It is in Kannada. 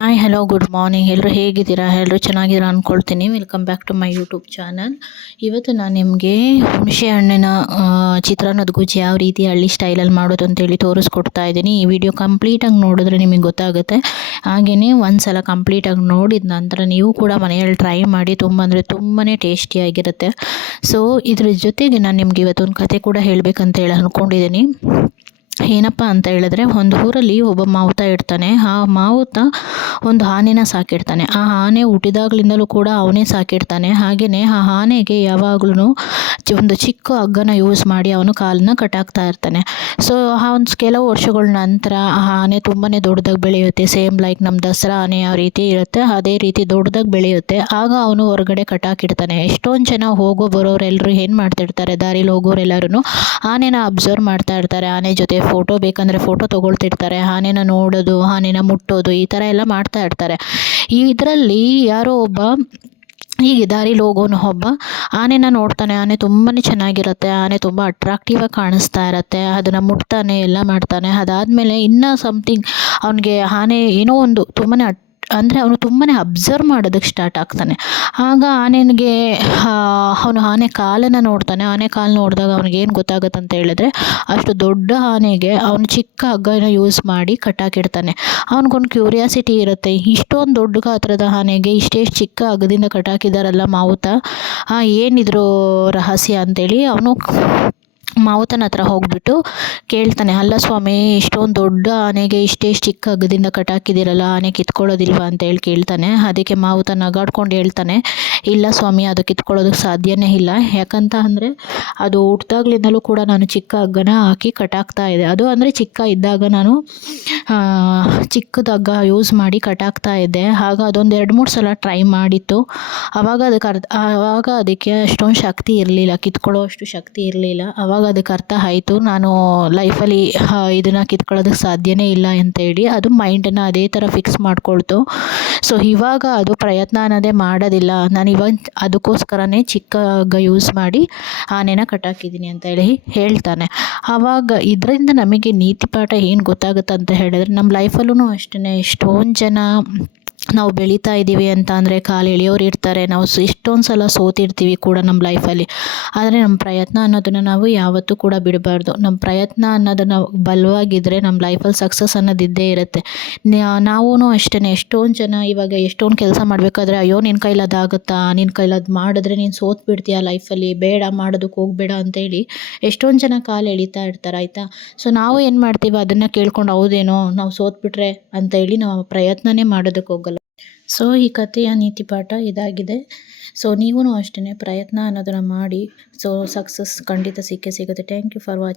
Hi hello good morning. ಎಲ್ಲರೂ ಹೇಗಿದ್ದೀರಾ? ಎಲ್ಲರೂ ಚೆನ್ನಾಗಿದ್ದೀರಾ ಅಂದ್ಕೊಳ್ತೀನಿ. Welcome back to my YouTube channel. ಇವತ್ತು ನಾನು ನಿಮಗೆ ಹುಣಸೆ ಹಣ್ಣಿನ ಚಿತ್ರಾನ್ನದ ಗುಜ್ಜು ಯಾವ ರೀತಿ ಹಳ್ಳಿ ಸ್ಟೈಲಲ್ಲಿ ಮಾಡೋದು ಅಂತೇಳಿ ತೋರಿಸ್ಕೊಡ್ತಾ ಇದ್ದೀನಿ. ಈ ವಿಡಿಯೋ ಕಂಪ್ಲೀಟಾಗಿ ನೋಡಿದ್ರೆ ನಿಮಗೆ ಗೊತ್ತಾಗುತ್ತೆ. ಹಾಗೆಯೇ ಒಂದು ಸಲ ಕಂಪ್ಲೀಟಾಗಿ ನೋಡಿದ ನಂತರ ನೀವು ಕೂಡ ಮನೆಯಲ್ಲಿ ಟ್ರೈ ಮಾಡಿ. ತುಂಬ ಅಂದರೆ ತುಂಬಾ ಟೇಸ್ಟಿಯಾಗಿರುತ್ತೆ. ಸೊ ಇದ್ರ ಜೊತೆಗೆ ನಾನು ನಿಮ್ಗೆ ಇವತ್ತೊಂದು ಕತೆ ಕೂಡ ಹೇಳಬೇಕಂತ ಹೇಳಿ ಅಂದ್ಕೊಂಡಿದ್ದೀನಿ. ಏನಪ್ಪ ಅಂತ ಹೇಳಿದ್ರೆ, ಒಂದು ಊರಲ್ಲಿ ಒಬ್ಬ ಮಾವುತ ಇರ್ತಾನೆ. ಆ ಮಾವುತ ಒಂದು ಆನೆನ ಸಾಕಿರ್ತಾನೆ. ಆ ಆನೆ ಹುಟ್ಟಿದಾಗ್ಲಿಂದಲೂ ಕೂಡ ಅವನೇ ಸಾಕಿರ್ತಾನೆ. ಹಾಗೆಯೇ ಆ ಆನೆಗೆ ಯಾವಾಗ್ಲೂ ಒಂದು ಚಿಕ್ಕ ಹಗ್ಗನ ಯೂಸ್ ಮಾಡಿ ಅವನು ಕಾಲನ್ನ ಕಟ್ಟಾಕ್ತಾ ಇರ್ತಾನೆ. ಸೊ ಆ ಒಂದು ಕೆಲವು ವರ್ಷಗಳ ನಂತರ ಆ ಆನೆ ತುಂಬಾ ದೊಡ್ಡದಾಗಿ ಬೆಳೆಯುತ್ತೆ. ಸೇಮ್ ಲೈಕ್ ನಮ್ಮ ದಸರಾ ಆನೆ ಯಾವ ರೀತಿ ಇರುತ್ತೆ ಅದೇ ರೀತಿ ದೊಡ್ಡದಾಗಿ ಬೆಳೆಯುತ್ತೆ. ಆಗ ಅವನು ಹೊರಗಡೆ ಕಟ್ಟಾಕಿರ್ತಾನೆ. ಎಷ್ಟೊಂದು ಜನ ಹೋಗೋ ಬರೋರೆಲ್ಲರೂ ಏನು ಮಾಡ್ತಿರ್ತಾರೆ, ದಾರಿಲಿ ಹೋಗೋರೆಲ್ಲರೂ ಆನೆನ ಅಬ್ಸರ್ವ್ ಮಾಡ್ತಾ ಇರ್ತಾರೆ. ಆನೆ ಜೊತೆ ಫೋಟೋ ಬೇಕಂದರೆ ಫೋಟೋ ತೊಗೊಳ್ತಿರ್ತಾರೆ. ಆನೆನ ನೋಡೋದು, ಆನೆನ ಮುಟ್ಟೋದು, ಈ ಥರ ಎಲ್ಲ ಮಾಡ್ತಾ ಇರ್ತಾರೆ. ಇದರಲ್ಲಿ ಯಾರೋ ಒಬ್ಬ ಹೀಗೆ ದಾರಿಲಿ ಹೋಗೋನು ಒಬ್ಬ ಆನೆನ ನೋಡ್ತಾನೆ. ಆನೆ ತುಂಬಾ ಚೆನ್ನಾಗಿರುತ್ತೆ. ಆನೆ ತುಂಬ ಅಟ್ರಾಕ್ಟಿವ್ ಆಗಿ ಕಾಣಿಸ್ತಾ ಇರುತ್ತೆ. ಅದನ್ನು ಮುಟ್ತಾನೆ, ಎಲ್ಲ ಮಾಡ್ತಾನೆ. ಅದಾದಮೇಲೆ ಇನ್ನೂ ಸಮಥಿಂಗ್ ಅವನಿಗೆ ಆನೆ ಏನೋ ಒಂದು ತುಂಬಾ ಅಂದರೆ ಅವನು ತುಂಬಾ ಅಬ್ಸರ್ವ್ ಮಾಡೋದಕ್ಕೆ ಸ್ಟಾರ್ಟ್ ಆಗ್ತಾನೆ. ಆಗ ಆನೆಗೆ ಅವನು ಆನೆ ಕಾಲನ್ನು ನೋಡ್ತಾನೆ. ಆನೆ ಕಾಲು ನೋಡಿದಾಗ ಅವ್ನಿಗೇನು ಗೊತ್ತಾಗುತ್ತೆ ಅಂತ ಹೇಳಿದ್ರೆ, ಅಷ್ಟು ದೊಡ್ಡ ಆನೆಗೆ ಅವನು ಚಿಕ್ಕ ಹಗ್ಗನ ಯೂಸ್ ಮಾಡಿ ಕಟ್ಟಾಕಿಡ್ತಾನೆ. ಅವನಿಗೊಂದು ಕ್ಯೂರಿಯಾಸಿಟಿ ಇರುತ್ತೆ, ಇಷ್ಟೊಂದು ದೊಡ್ಡ ಗಾತ್ರದ ಆನೆಗೆ ಇಷ್ಟೆಷ್ಟು ಚಿಕ್ಕ ಹಗ್ಗದಿಂದ ಕಟ್ಟಾಕಿದಾರಲ್ಲ ಮಾವುತ, ಏನಿದ್ರು ರಹಸ್ಯ ಅಂತೇಳಿ ಅವನು ಮಾವುತನ ಹತ್ರ ಹೋಗ್ಬಿಟ್ಟು ಕೇಳ್ತಾನೆ, ಅಲ್ಲ ಸ್ವಾಮಿ, ಇಷ್ಟೊಂದು ದೊಡ್ಡ ಆನೆಗೆ ಇಷ್ಟೆಷ್ಟು ಚಿಕ್ಕ ಹಗ್ಗದಿಂದ ಕಟ್ಟಾಕಿದಿರಲ್ಲ, ಆನೆ ಕಿತ್ಕೊಳ್ಳೋದಿಲ್ವಾ ಅಂತೇಳಿ ಕೇಳ್ತಾನೆ. ಅದಕ್ಕೆ ಮಾವುತ ನಗಾಡ್ಕೊಂಡು ಹೇಳ್ತಾನೆ, ಇಲ್ಲ ಸ್ವಾಮಿ, ಅದು ಕಿತ್ಕೊಳ್ಳೋದಕ್ಕೆ ಸಾಧ್ಯನೇ ಇಲ್ಲ. ಯಾಕಂತ ಅಂದರೆ ಅದು ಹುಟ್ಟಿದಾಗ್ಲಿಂದಲೂ ಕೂಡ ನಾನು ಚಿಕ್ಕ ಹಗ್ಗನ ಹಾಕಿ ಕಟ್ಟಾಕ್ತಾ ಇದೆ. ಅದು ಅಂದರೆ ಚಿಕ್ಕ ಇದ್ದಾಗ ನಾನು ಚಿಕ್ಕದ ಹಗ್ಗ ಯೂಸ್ ಮಾಡಿ ಕಟ್ಟಾಕ್ತಾ ಇದ್ದೆ. ಆಗ ಅದೊಂದು 2-3 ಸಲ ಟ್ರೈ ಮಾಡಿತ್ತು. ಆವಾಗ ಅದಕ್ಕೆ ಅಷ್ಟೊಂದು ಶಕ್ತಿ ಇರಲಿಲ್ಲ, ಕಿತ್ಕೊಳ್ಳೋ ಅಷ್ಟು ಶಕ್ತಿ ಇರಲಿಲ್ಲ. ಆವಾಗ ಅದಕ್ಕೆ ಅರ್ಥ ಆಯಿತು, ನಾನು ಲೈಫಲ್ಲಿ ಇದನ್ನು ಕಿತ್ಕೊಳ್ಳೋದಕ್ಕೆ ಸಾಧ್ಯನೇ ಇಲ್ಲ ಅಂತೇಳಿ. ಅದು ಮೈಂಡನ್ನು ಅದೇ ಥರ ಫಿಕ್ಸ್ ಮಾಡ್ಕೊಳ್ತು. ಸೊ ಇವಾಗ ಅದು ಪ್ರಯತ್ನ ಅನ್ನೋದೇ ಮಾಡೋದಿಲ್ಲ. ನಾನು ಇವಾಗ ಅದಕ್ಕೋಸ್ಕರನೇ ಚಿಕ್ಕ ಹಗ್ಗ ಯೂಸ್ ಮಾಡಿ ಆನೆನ ಕಟ್ಟಾಕಿದ್ದೀನಿ ಅಂತ ಹೇಳಿ ಹೇಳ್ತಾನೆ. ಆವಾಗ ಇದರಿಂದ ನಮಗೆ ನೀತಿ ಪಾಠ ಏನು ಗೊತ್ತಾಗುತ್ತೆ ಅಂತ ಹೇಳಿದ್ರೆ, ನಮ್ಮ ಲೈಫಲ್ಲೂ ಅಷ್ಟೇ ಎಷ್ಟೊಂದು ಜನ ನಾವು ಬೆಳೀತಾ ಇದ್ದೀವಿ ಅಂತ ಅಂದರೆ ಕಾಲು ಎಳೆಯೋರು ಇರ್ತಾರೆ. ನಾವು ಎಷ್ಟೊಂದು ಸಲ ಸೋತಿರ್ತೀವಿ ಕೂಡ ನಮ್ಮ ಲೈಫಲ್ಲಿ. ಆದರೆ ನಮ್ಮ ಪ್ರಯತ್ನ ಅನ್ನೋದನ್ನು ನಾವು ಯಾವತ್ತೂ ಕೂಡ ಬಿಡಬಾರ್ದು. ನಮ್ಮ ಪ್ರಯತ್ನ ಅನ್ನೋದನ್ನು ಬಲವಾಗಿದ್ದರೆ ನಮ್ಮ ಲೈಫಲ್ಲಿ ಸಕ್ಸಸ್ ಅನ್ನೋದು ಇದ್ದೇ ಇರುತ್ತೆ. ನಾವೂ ಅಷ್ಟೇ ಎಷ್ಟೊಂದು ಜನ ಇವಾಗ ಎಷ್ಟೊಂದು ಕೆಲಸ ಮಾಡಬೇಕಾದ್ರೆ, ಅಯ್ಯೋ ನಿನ್ನ ಕೈಲಿ ಅದಾಗುತ್ತಾ, ನಿನ್ನ ಕೈಲಿ ಅದು ಮಾಡಿದ್ರೆ ನೀನು ಸೋತು ಬಿಡ್ತೀಯ ಲೈಫಲ್ಲಿ, ಬೇಡ ಮಾಡೋದಕ್ಕೆ ಹೋಗಬೇಡ ಅಂತೇಳಿ ಎಷ್ಟೊಂದು ಜನ ಕಾಲು ಎಳಿತಾ ಇರ್ತಾರೆ, ಆಯಿತಾ. ಸೊ ನಾವು ಏನು ಮಾಡ್ತೀವಿ, ಅದನ್ನು ಕೇಳ್ಕೊಂಡು ಹೌದೇನೋ ನಾವು ಸೋತ್ಬಿಟ್ರೆ ಅಂತೇಳಿ ನಾವು ಪ್ರಯತ್ನನೇ ಮಾಡೋದಕ್ಕೆ ಹೋಗಲ್ಲ. ಸೊ ಈ ಕಥೆಯ ನೀತಿ ಪಾಠ ಇದಾಗಿದೆ. ಸೊ ನೀವೂ ಅಷ್ಟೇ ಪ್ರಯತ್ನ ಅನ್ನೋದನ್ನು ಮಾಡಿ. ಸೊ ಸಕ್ಸಸ್ ಖಂಡಿತ ಸಿಕ್ಕೇ ಸಿಗುತ್ತೆ. Thank you for watching.